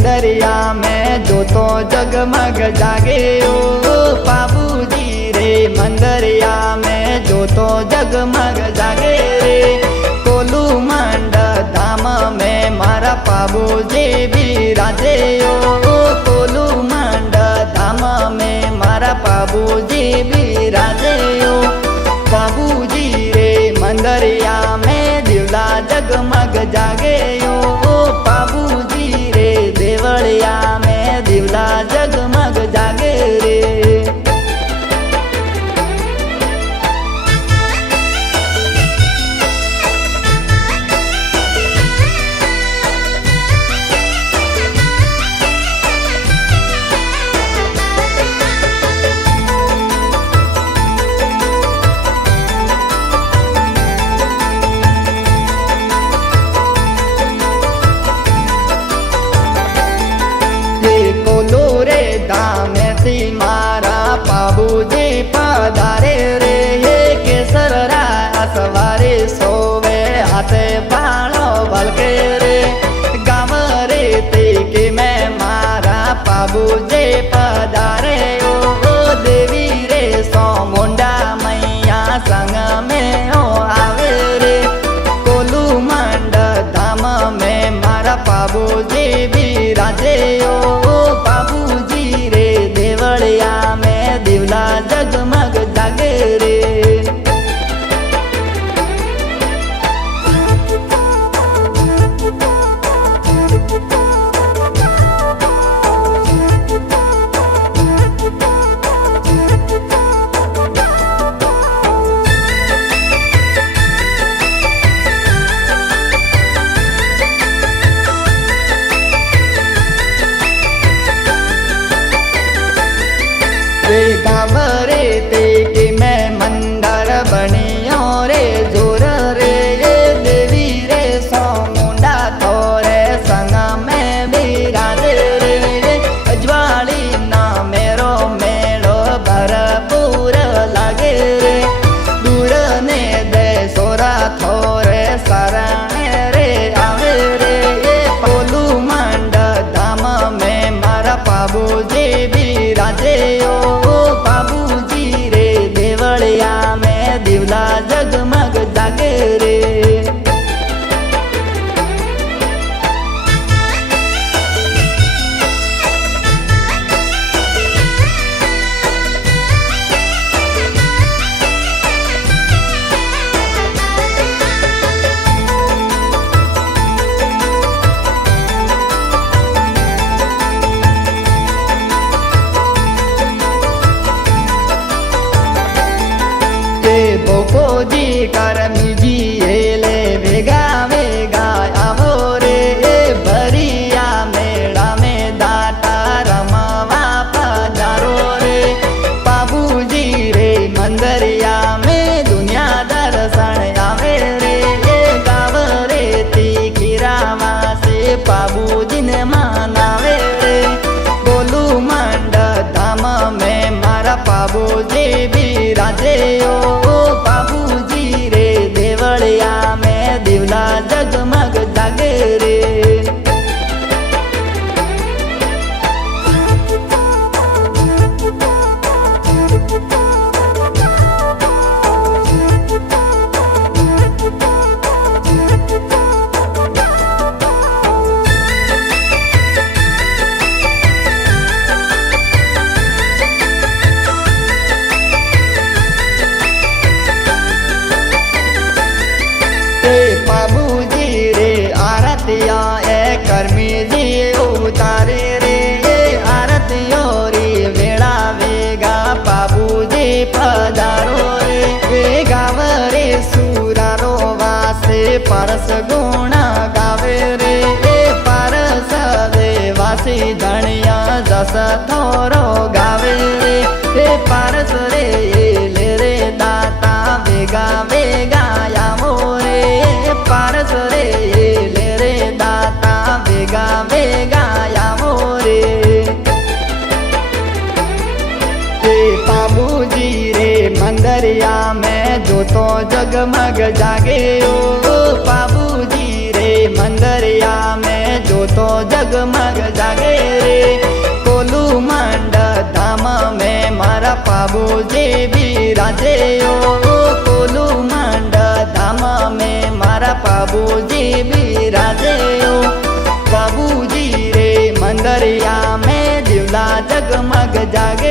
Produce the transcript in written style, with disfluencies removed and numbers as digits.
मंदरिया में जो तो जगमग जागे ओ बाबूजी रे मंदरिया में जो तो जगमग जागे रे कोलू मंड धाम में मारा बाबूजी बिराजे ओ कोलू मंड धाम में मारा बाबूजी बिराजे ओ बाबूजी रे मंदरिया में दिवला जगमग जागे ओ बाबूजी रे देवलिया में दिवला जगमग जागे रे। कोलो रे दामे थी मारा बाबूजी पधारे रे ये केसर सवारे सोवे हाथे बाणो भलके रे गाँव रे ते के मैं मारा बाबूजी पधारे ओ देवी रे सो मुंडा मैया संग में ओ आवे रे कोलू मंड धाम में मारा बाबूजी बिराजे ओ बाबूजी रे देवलिया में दिवला जगमग जागे रे। गाँव रे ते के मैं मंदिर बनियो रे जोर रे ये देवी रे सो मुंडा थोरे संग में बिराजे रे अजवाली ना मेरो मेलो भरपूर लागे रे दूर ने दे सोरा थोरे शरण रे आवे रे ये कोलू मंड धाम में मारा बाबूजी बिराजे ओ बाबूजी रे देवलिया में दिवला जगमग जागे रे। बोको जी करमी जी हेले भेगा वेगा आवो रे भरिया मेला में दाता रमावा पधारो रे बाबूजी रे मंदरिया में दुनिया दर्शन आवे रे गाँव रे तीखीरावा से बाबूजी ने मनावे रे कोलू मंड धाम में मारा बाबूजी बिराजे ओ बाबूजी रे देवलिया में दिवला जगमग जागे रे। बाबूजी रे आरतिया ए कर्मी जी उतारे रे आरतियो रे वेड़ा वेगा बाबूजी पधारो रे गाँव रे सुरारो वासे परस गुणा गावे रे परस देवासी धनिया जस थोरो गावे रे परस रे ले रे दाता वेगा वेगा यामो पारस रे ले रे दाता वेगा वेगा यामो रे बाबूजी रे मंदरिया में जो तो जगमग जागे ओ बाबूजी रे मंदरिया में जो तो जग जगमग जागे रे। कोलू मंड धाम में मारा बाबूजी बिराजे ओ। कोलू मंड धाम में मारा बाबूजी बिराजे ओ। बाबूजी रे मंदरिया में दिवला जगमग जागे